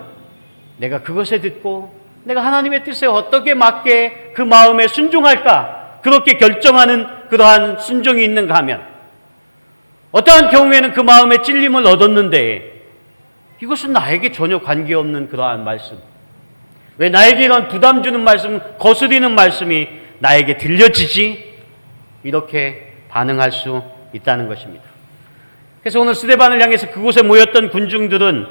내가 그것에 듣고 내가 하나님의 뜻에 어떻게 맞게 그 마음에 순종할까? 그렇게 결정하는 그러한 순종이 있는가 하면 어떠한 경우에는 그 마음에 찔림을 얻었는데 이것은 나에게 전혀 관계없는 그러한 말씀. 왜 나에게 이런 부담 주는 말씀, 거스리는 말씀이 나에게 들려지지? 이렇게 반응할 수 있다는 것입니다. 그래서 오늘 스데반을 향해서 그곳에 모였던 군중들은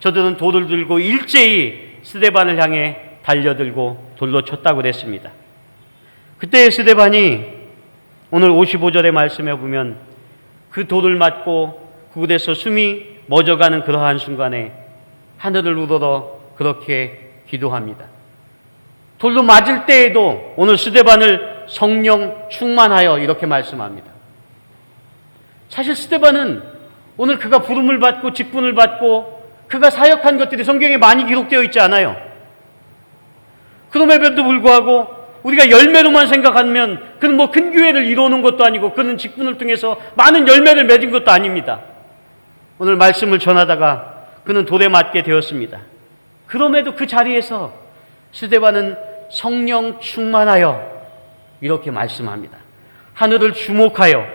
저들은 돌을 들고 일제히 스데반을 향해 달려들고 돌로 쳤다고 그랬습니다. 그때 스데반이 오늘 55절의 말씀에 보면 그 돌을 맞고 그곳에서 숨이 멎어가는 그러한 순간에 하늘을 우러러 그렇게 기도합니다. 돌로 맞을 때에도 오늘 스데반을 성령 충만하여 이렇게 말씀합니다. 사실 스데반은 오늘 그가 부름을 받고 직분을 받고 그가 사역한 것들이 성경에 많이 기록되어 있지 않아요. 그럼에도 불구하고 우리가 열매로만 생각하면 그는 뭐 큰 교회를 이루는 것도 아니고 그는 직분을 통해서 많은 열매를 맺은 것도 아닙니다. 오늘 말씀을 전하다가 그는 돌에 맞게 되었습니다. 그럼에도 그 자리에서 스데반은 성령 충만하여 이렇게 말씀합니다. 하늘을 주목하여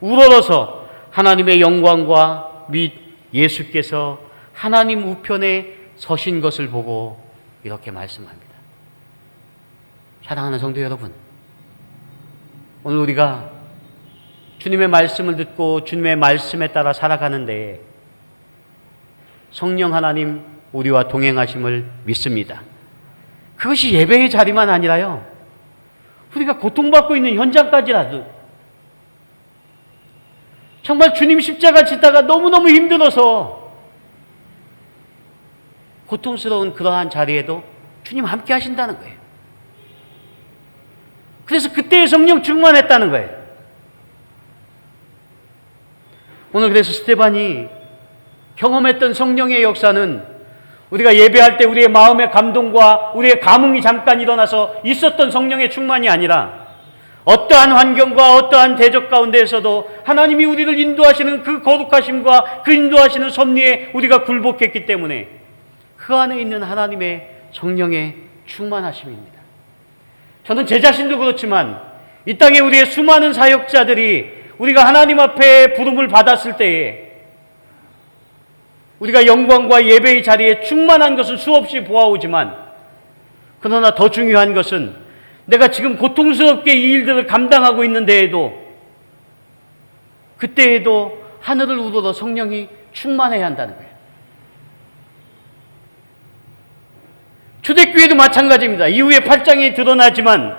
우러러서 하나님의 영광과 및 예수께서 하나님 우편에 서신 것을 보고 이렇게 말씀합니다. 사랑하는 성도 여러분, 오늘 우리가 주님의 말씀을 듣고 주님의 말씀에 따라 살아가는데 성령 하나님 우리와 동행하심을 믿습니다. 그것이 예배의 자리만 아니라요, 우리가 고통받고 있는 현장까지라도 정말 주님 십자가 지다가 너무너무 힘들어서 고통스러운 그러한 자리에도 주님 함께 하신다는 거예요. 그래서 그때의 성령 충만했다는 거예요. 오늘 그래서 스데반이 경험했던 성령의 역사는 우리가 예배할 때 우리의 마음의 감동과 우리의 감흥이 잠깐 일어나서 있었던 성령의 충만이 아니라 어떠한 환경과 어떠한 대적 가운데에서도 하나님이 우리를 인도하시는 그 거룩하심과 그 인도하시는 섭리에 우리가 굴복했기 때문에 그 안에 있는 하나님의 성령의 충만하심입니다. 저는 제 자신도 그렇지만 이 땅에 우리의 수많은 사역자들이 우리가 하나님 앞에 부름을 받았을 때에 우리가 영광과 예배의 자리에 충만한 것을 수없이 보아오지만 그러나 더 중요한 것은 내가 지금 고통스럽게 이 일들을 감당하고 있는 데에도 그때에도 하늘을 우러러 성령이 충만해야 한다는 거예요. 초대교회도 마찬가지입니다. 이후에 8장이 드러나지만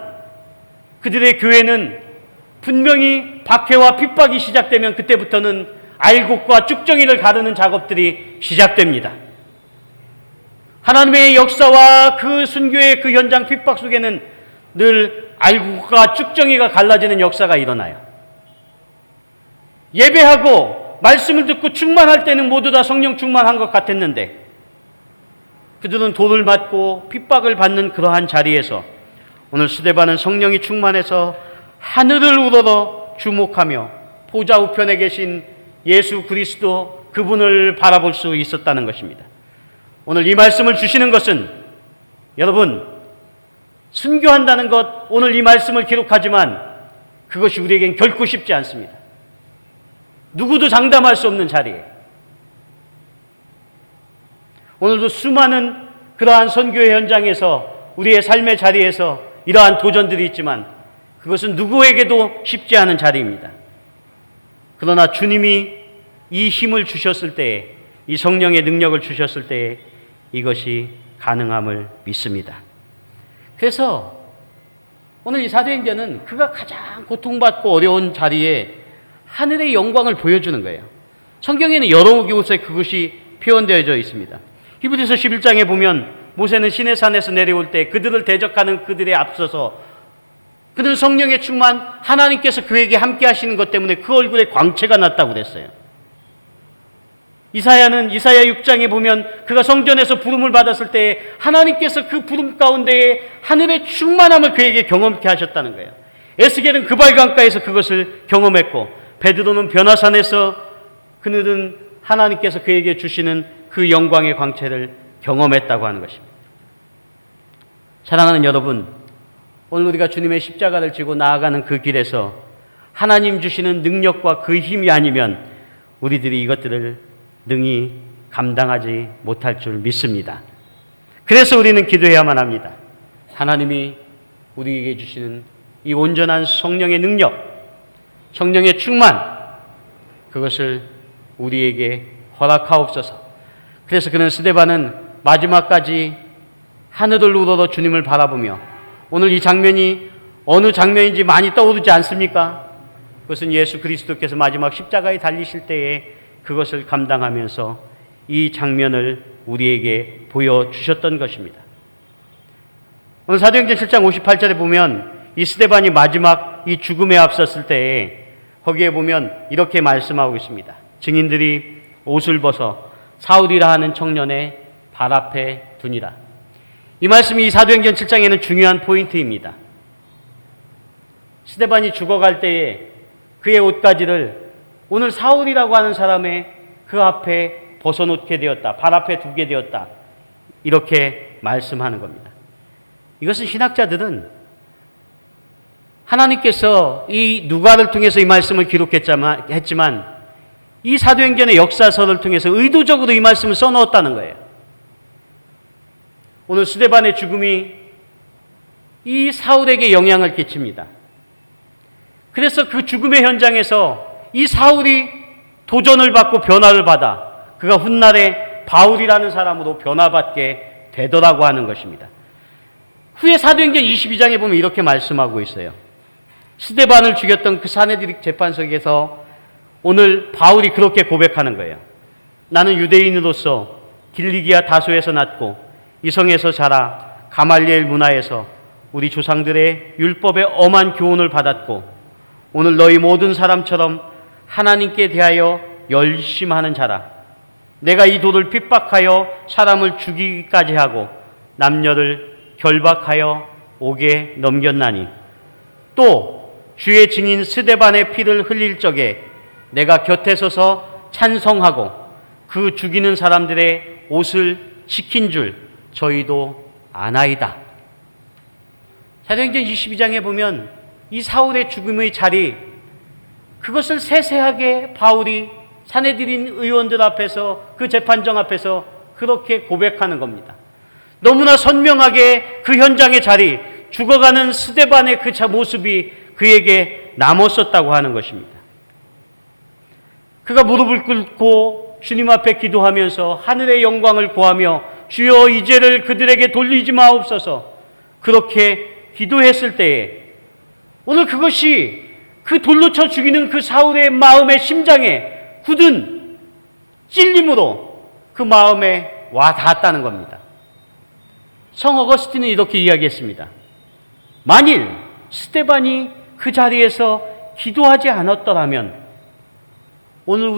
그들의 교회는 분명히 박해와 핍박이 시작되면 그때부터는 알곡과 쭉정이를 가르는 작업들이 시작됩니다. 하나님의 역사와 그 순교의 그 현장 핍박 속에는 늘 알곡과 쭉정이가 갈라지는 역사가 일어나요. 예배하고 말씀을 듣고 충만할 때는 모두 다 성령 충만한 것 같았는데 그들은 돌을 맞고 핍박을 받는 그러한 자리에서 오늘 스데반은 성령이 충만해서 하늘을 우러러 주목하며 보좌 우편에 계신 예수 그리스도 그분을 바라볼 수 있었다는 것입니다. 오늘 이 말씀을 주시는 것은 여러분 순교한다는 것, 오늘 이 말씀을 기록하지만 그것이 우리에겐 결코 쉽지 않습니다. 누구도 장담할 수 없는 자리에 오늘도 수많은 그러한 선교의 현장에서 우리의 삶의 자리에서 이러한 도전들이 있지만 그것은 누구에게도 쉽지 않은 자리입니다. 그러나 주님이 이 힘을 주셨을 때에, 이 성령의 능력을 주셨을 때에 이것이 가능함을 믿습니다. 그래서 오늘 이 사도행전은 그가 가장 고통받고 어려운 자리에 하늘의 영광을 보여주는 거예요. 성경에는 여러 곳에 그것이 표현되어져 있습니다. 히브리서 11장에 보면 모세는 시내산에서 내려올 때 그들을 대적하는 그들에 앞서서 그는 성령의 충만, 하나님께서 그에게 함께 하시는 것 때문에 그 얼굴에 광채가 났다고 그랬어요. 이사야는 이사야 6장에 보면 그가 성전에서 부름을 받았을 때 하나님께서 그 부름 가운데에 하늘의 충만함을 그에게 경험케 하셨다는 거예요. 에스겔은 그발강가에서 그것을 경험했고 베드로는 변화산에서 그들은 하나님께서 그에게 주시는 그 영광의 광채를 경험했다고 하는 것입니다. 사랑하는 여러분, 오늘 우리가 주님의 십자가를 지고 나아가는 그 길에서 하나님 주시는 능력과 그 힘이 아니면 우리들이 이것들을 능히 감당하지 못할 줄 믿습니다. 그래서 우리는 기도해야만 합니다. 하나님이 우리에게 주시는 이 온전한 성령의 능력, 성령의 충만, 그것을 우리에게 허락하옵소서. 그래서 그는 스데반은 마지막까지 하늘을 우러러 주님을 바라보며, 오늘 이 장면이 어느 장면인지 많이 떠오르지 않습니까? 그것은 예수 그리스도께서 마지막 십자가에 달리실 때에 그것을 감당하면서 이 장면을 우리에게 보여주셨던 것입니다. 오늘 사도행전 7장 58절에 보면 이 스데반이 마지막 이 죽음에 앞섰을 때에 거기에 보면 이렇게 말씀하고 있습니다. 증인들이 옷을 벗어 사울이라 하는 청년의 발 앞에 두니라. 이 말씀이 이 사도행전 7장에는 중요한 포인트입니다. 스데반이 죽어갈 때에 그의 옷가지를 오늘 사울이라고 하는 사람의 그 앞에 벗어놓게 되었다. 발 앞에 두게 되었다. 이렇게 말씀하는 겁니다. 이것은 신학자들은 하나님께서 이 누가를 통해서 이 말씀을 기록했지만 이 사도행전의 역사서를 통해서 의도적으로 이 말씀을 써넣었다는 거예요. 오늘 스데반의 죽음이 이 사울에게 영향을 끼칩니다. 그래서 그 죽음의 현장에서 이 사울이 도전을 받고 변화를 받아 그가 훗날에 바울이라는 사람으로 변화받게 되더라고 하는 것입니다. 후에 사도행전 22장에 보면 이렇게 말씀하고 있어요. 스데반을 죽였던 그 사내들이 재판석에서 오늘 바울이 그렇게 고백하는 거예요. 나는 유대인으로서 길리기아 다소에서 났고 이성에서 자라 가말리엘 문화에서 우리 조상들의 율법의 엄한 교훈을 받았고 오늘 너희 모든 사람처럼 하나님께 대하여 열심하는 자라. 내가 이 돌을 핍박하여 사람을 죽이기까지 하고 남녀를 결박하여 옥에 넘겼나니 또 주의 증인 스데반의 피를 흘릴 적에 내가 곁에 서서 찬성하고 그 죽이는 사람들의 옷을 지킨 줄 저희도 아나이다. 사도행전 22장에 보면 이 사울의 죽음의 자리, 그것을 세세하게 바울이 사내들인 의원들 앞에서 그 재판정 앞에서 그렇게 고백하는 겁니다. 너무나 선명하게 그 현장의 자리, 죽어가는 스데반의 그 모습이 그에게 남았었다고 하는 것입니다. 그가 무릎을 꿇고 주님 앞에 기도하면서 하늘의 영광을 구하며 주여 이 죄를 그들에게 돌리지 마옵소서 그렇게 기도했을 때에 오늘 그것이 그 돌로 쳐 죽이는 그 사울의 마음의 심장에 굳은 찔림으로 그 마음에 와 닿았다는 겁니다. 성 어거스틴은 이렇게 이야기했습니다. 만일 스데반이 그 자리에서 기도하지 않았더라면 오늘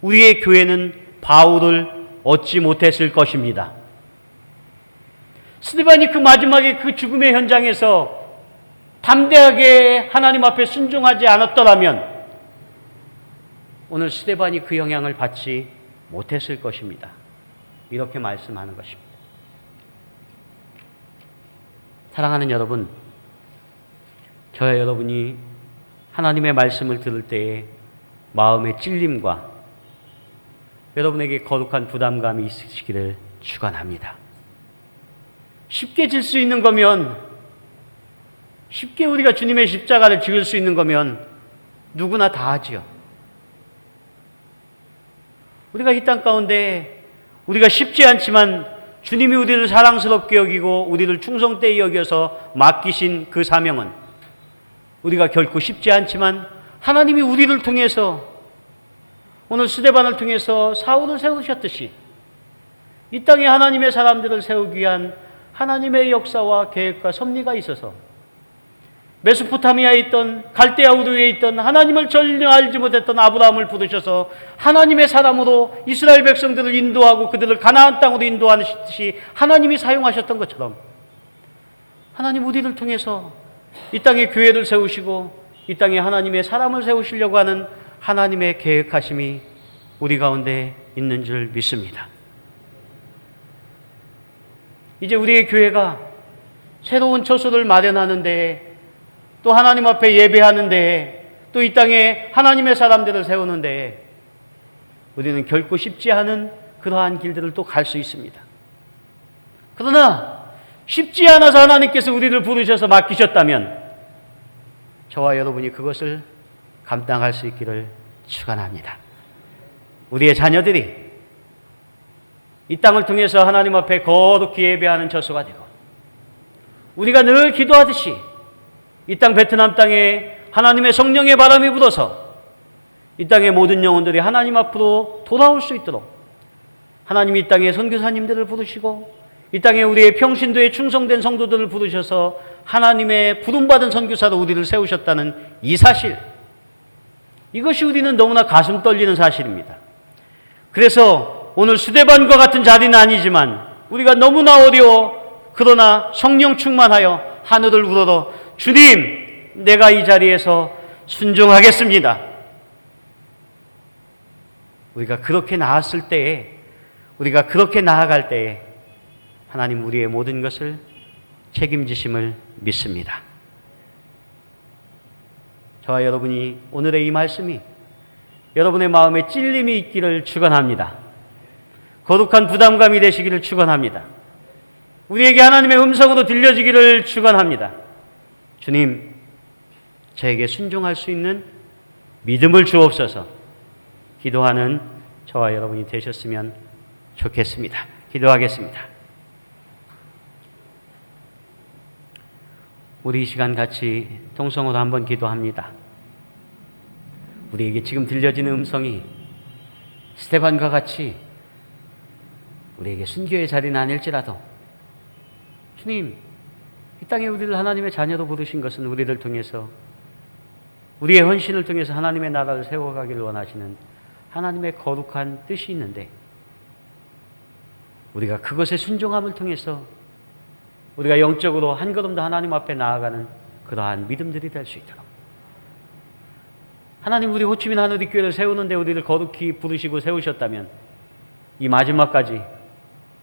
우리의 교회는 바울을 얻지 못했을 것입니다. 스데반이 그 마지막에 그 죽음의 현장에서 담대하게 하나님 앞에 순종하지 않았더라면 오늘 스데반이 그 영향을 받지 못했을 것입니다. 이렇게 말씀하는 것입니다. 사랑하는 여러분, 저와 여러분이 하나님의 말씀을 들을 때에 마음의 찔림과 여러분에게 거룩한 부담감이 있으시기를 축원합니다. 쉽게 질 수 있는 거면, 쉽게 우리가 주님의 십자가를 지을 수 있는 거면 누구나 다 하지요. 우리가 이 땅 가운데 우리가 쉽지 않지만 주님이 우리를 사랑스럽게 여기고 우리를 충성되이 여겨서 맡기신 그 사명은 우리가 결코 쉽지 않지만 하나님이 우리를 통해서 오늘 스데반을 통해서 사울을 세우셨듯이 이 땅에 하나님의 사람들을 세우기 위한 하나님의 역사와 계획과 섭리가 있어서 메소포타미아에 있던 갈대아 우르에 있던 하나님을 전혀 알지 못했던 아브라함을 부르셔서 하나님의 사람으로 이스라엘 백성들을 인도하고 그들을 가나안 땅으로 인도하듯이 하나님이 사용하셨던 것처럼 하나님 우리를 통해서 이 땅에 교회를 세우시고 이 땅에 하나님의 사람을 세우시려고 하는 하나님의 계획하심이 우리 가운데 있는 줄 믿습니다. 이제 우리의 교회가 새로운 처소를 마련하는데, 또 하나님 앞에 예배하는데, 또 이 땅에 하나님의 사람들을 세우는데 우리는 결코 쉽지 않은 그러한 길들을 또 갈 수 있습니다. 그러나 쉽지 않아서 하나님께서 우리를 부르셔서 맡기셨다면 저와 여러분이 그것을 감당할 수 있기를 축원합니다. 우리의 자녀들이 이 땅을 통해서 하나님 앞에 거룩히 예배하는 처소가 되고, 우리가 늘 기도하듯이 이 땅 베트남 땅에 하나님의 성령의 바람이 불어서 이 땅의 모든 영혼들이 하나님 앞으로 돌아올 수 있도록 하나님이 이 땅에 선교사님들을 부르시고, 이 땅에 우리의 평신도에 충성된 성도들을 부르셔서 하나님의 부름받은 선교사로 우리를 세우셨다는 이 사실, 이것이 우리는 너무나 가슴 떨리는 사실입니다. 그래서 오늘 수대반과 같은 자리는 아니지만 우리가 너무나 어려워, 그러나 성령 충만하여 하늘을 우러러 주님, 내가 이 자리에서 순종하겠습니다. 우리가 그렇게 나았을 때에, 우리가 그렇게 나아갈 때에 하나님 우리의 모든 것을 책임지심을 믿습니다. 저와 여러분이 오늘의 이 말씀이 여러분의 마음에 찔림이 있기를 축원합니다. 거룩한 부담감이 되시기를 축원합니다. 우리에게 하나님의 음성으로 들려지기를 축원합니다. 주님, 저에게 순종할 수 있는 믿음을 주옵소서. 기도하는 저와 여러분이 되셨으면 좋겠습니다. 기도하겠습니다. 우리 이 시간 같이 통성으로 한번 기도합니다. 우리에게 지금 들려지는 음성이 스테반과 같이 우리에게 순교의 자리는 아닐지라도, 주님, 이 땅에 우리를 하나님의 자녀로 부르신 것은 우리를 통해서, 우리의 헌신을 통해서 하나님의 나라를 세워가기를 원하시는 하나님의 거룩한 뜻이 있는데, 우리가 그것의 순종함을 통해서 우리가 영적으로 한 걸음 더 하나님 앞에 나아가는 그러한 믿음들이 될 수 있도록, 하나님 우리 호치민 하늘교회를 세우는데 우리를 거룩히 부르시고 세우셨다면 이 마지막까지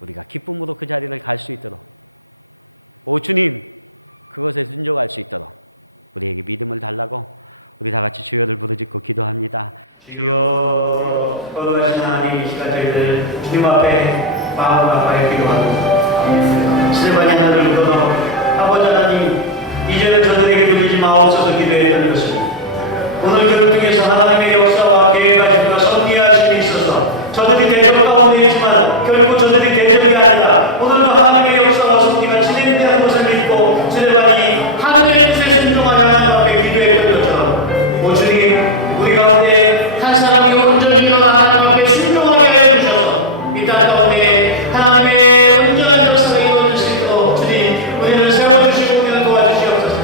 우리가 기쁨으로 그 자리를 갈 수 있도록, 오 주님, 그것에 순종할 수 있도록 우리에게 믿음을 달라고 우리 다 같이 주여를 부르짖고 기도합니다. 주여, 거룩하신 하나님, 이 시간 저희들 주님 앞에 마음 아파해 기도합니다. 스테반의 하늘을 걸어 아버지 하나님, 이제는 저들에게 누리지 마옵소서 기도해야 하는 것입니다. 오늘 그를 통해서 하나님의 역사와 계획하시고 섭리하심이 있어서 저들이 대적 가운데 있지만 결국 저들이 대적이 아니라 오늘도 하나님의 역사와 섭리가 진행되는 것을 믿고 순종하니 하늘의 뜻에 순종하며 하나님 앞에 기도했던 것처럼, 오 주님, 우리 가운데 한 사람이 온전히 일어나 하나님 앞에 순종하게 하여 주셔서 이 땅 가운데 하나님의 온전한 역사가 이루어지시고 주님, 우리를 세워주시고 우리를 도와주시옵소서.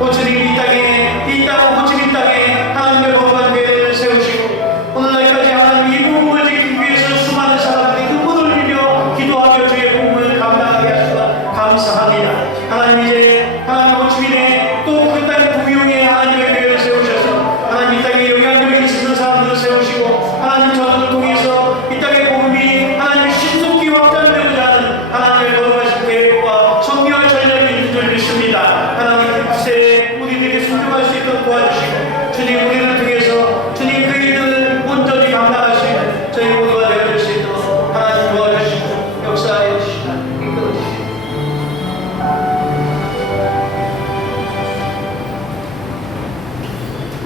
오 주님, 이 땅 호치민 땅에 하나님의 거룩한 교회를 세우시고 오늘날까지 하나님 이 부분을 지키기 위해서 수많은 사람들이 눈물을 흘려 기도하며 주의 부분을 감당하게 하셔서 감사합니다. 하나님, 이제 하나님 호치민에 또 그 땅 부유에 하나님의 교회를 세우셔서 하나님 이 땅에 영향력 있는 사람들을 세우시고 하나님 저를 통해서 이 땅의 몸이 하나님 신속히 확장되고자 하는 하나님의 거룩하신 계획과 성령과 전략이 있는 줄 믿습니다. 하나님 그 세대에 우리에게 순종할 수 있도록 도와주시고 주님이 우리를 통해서 주님 그 일을 온전하게 감당하시는 저희 모두가 되어 줄 수 있도록 하나님 도와주시고 역사해 주시고 이끌어 주시고,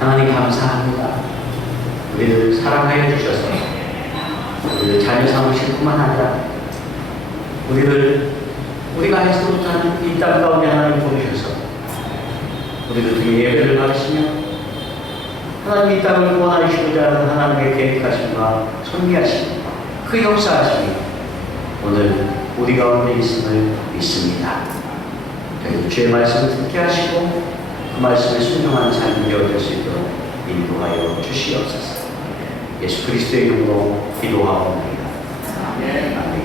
하나님 감사합니다. 우리를 사랑하여 주셔서 우리를 자녀 삼으실 뿐만 아니라 우리가 알지 못하는 이 땅 가운데 하나님 부르셔서 우리를 통해 예배를 받으시며 하나님 이 땅을 구원하시고자 하는 하나님의 계획하심과 섭리하심, 그 역사하심이 오늘 우리 가운데 있음을 믿습니다. 저희는 주의 말씀을 듣게 하시고 그 말씀에 순종하는 삶이 되어질 수 있도록 인도하여 주시옵소서. 예수 그리스도의 이름으로 기도하옵나이다. 아멘.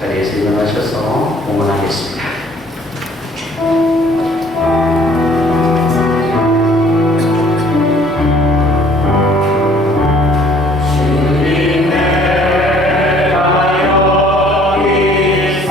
자리에서 일어나셔서 공헌하겠습니다. 주님, 내가 여기 사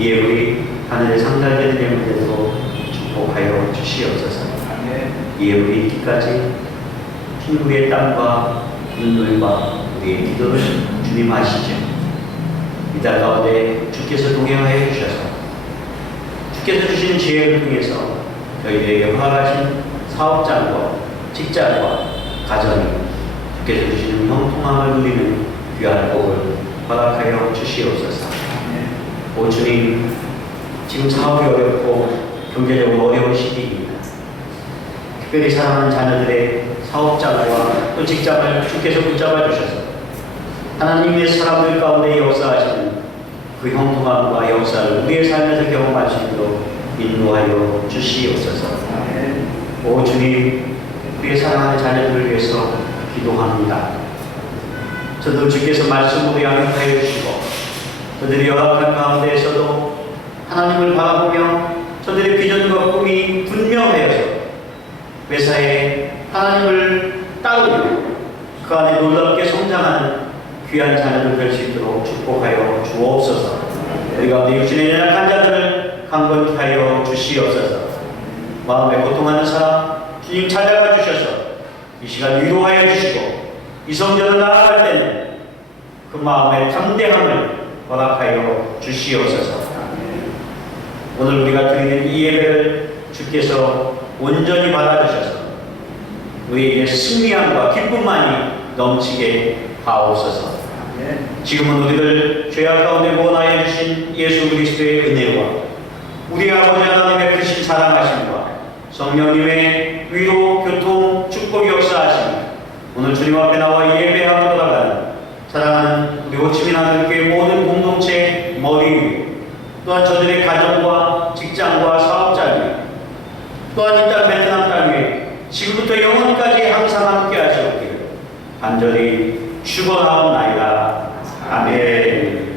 예물이 하늘에 상달된 예물대로 축복하여 주시옵소서. 예물이 있기까지 천국의 땅과 눈물과 우리의 기도를 주님 아시죠. 이 땅 가운데 주께서 동행하여 주셔서 주께서 주신 지혜를 통해서 저희들에게 허락하신 사업장과 직장과 가정이 주께서 주시는 형통함을 누리는 귀한 복을 허락하여 주시옵소서. 오 주님, 지금 사업이 어렵고 경제적으로 어려운 시기입니다. 특별히 사랑하는 자녀들의 사업장과 또 직장을 주께서 붙잡아 주셔서 하나님의 사람들 가운데 역사하시는 그 형통함과 역사를 우리의 삶에서 경험할 수 있도록 인도하여 주시옵소서. 오 주님, 우리의 사랑하는 자녀들을 위해서 기도합니다. 저도 주께서 말씀으로 양육하여 주시고 저들이 열악한 가운데에서도 하나님을 바라보며 저들의 비전과 꿈이 분명해서 매사에 하나님을 따르며 그 안에 놀랍게 성장하는 귀한 자녀를 될 수 있도록 축복하여 주옵소서. 우리 가운데 육신의 연약한 자들을 강건하여 주시옵소서. 마음에 고통하는 사람 주님 찾아가 주셔서 이 시간 위로하여 주시고 이 성전을 나아가게 되는 그 마음의 담대함을 허락하여 주시옵소서. 오늘 우리가 드리는 이 예배를 주께서 온전히 받아주셔서 우리에게 승리함과 기쁨만이 넘치게 하옵소서. 지금은 우리를 죄악 가운데 모아해 주신 예수 그리스도의 은혜와 우리 아버지 하나님의 크신 사랑하심과 성령님의 위로, 교통, 축복 역사하심과 오늘 주님 앞에 나와 예배하고 돌아가는 사랑하는 우리 호치민 하나님께 모든 공동체 머리 위 또한 저들의 가정과 직장과 사업장 위 또한 이 땅 베트남 땅 위에 지금부터 영원까지 항상 함께 하시옵기를 간절히 축원하옵나이다. 아멘.